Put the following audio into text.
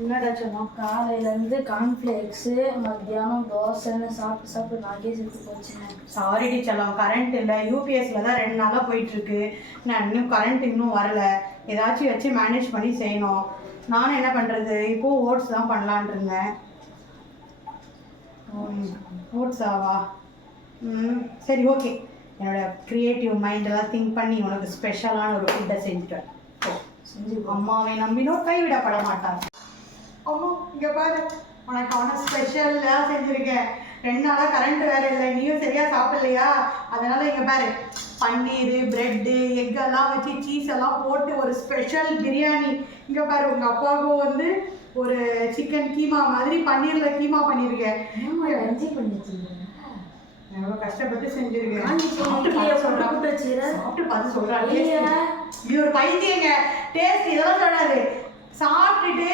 என்னடா சொன்னோம் காலையிலேருந்து கார்ன்ஃப்ளேக்ஸு மத்தியானம் தோசைன்னு சாப்பிட்டு சாப்பிட்டு நாக்கே செத்து போச்சுங்க. சாரி டீச்சர்லாம் கரண்ட் இல்லை. யூபிஎஸ்ல தான் ரெண்டு நாளாக போயிட்டு இருக்கு நான் இன்னும் கரண்ட் இன்னும் வரல. ஏதாச்சும் வச்சு மேனேஜ் பண்ணி செய்யணும். நானும் என்ன பண்ணுறது இப்போ ஓட்ஸ் தான் பண்ணலான் இருந்தேன். ஓட்ஸாவா ம் சரி ஓகே என்னோட க்ரியேட்டிவ் மைண்டெல்லாம் திங்க் பண்ணி உனக்கு ஸ்பெஷலான ஒரு ஃபுட்டை செஞ்சுட்டேன். செஞ்சு அம்மாவை நம்பினோர் கைவிடப்பட மாட்டார் அம்மா இங்கே பாரு. உனக்கு அவனை ஸ்பெஷலாக செஞ்சுருக்கேன். ரெண்டு நாளாக கரண்ட் வேற இல்லை நீயும் சரியாக சாப்பிடலையா? அதனால இங்கே பாரு. பன்னீர் பிரெட்டு எக்கெல்லாம் வச்சு சீஸ் எல்லாம் போட்டு ஒரு ஸ்பெஷல் பிரியாணி. இங்கே பாரு உங்கள் அப்பாவுக்கும் வந்து ஒரு சிக்கன் கீமா மாதிரி பன்னீரில் கீமா பண்ணியிருக்கேன் எவ்வளோ கஷ்டப்பட்டு செஞ்சுருக்கேன். சாப்பிட்டு பார்த்து சொல்கிறாங்க? இது ஒரு பைத்தியங்க. டேஸ்ட் இதெல்லாம் சொல்லாது சாப்பிட்டுட்டு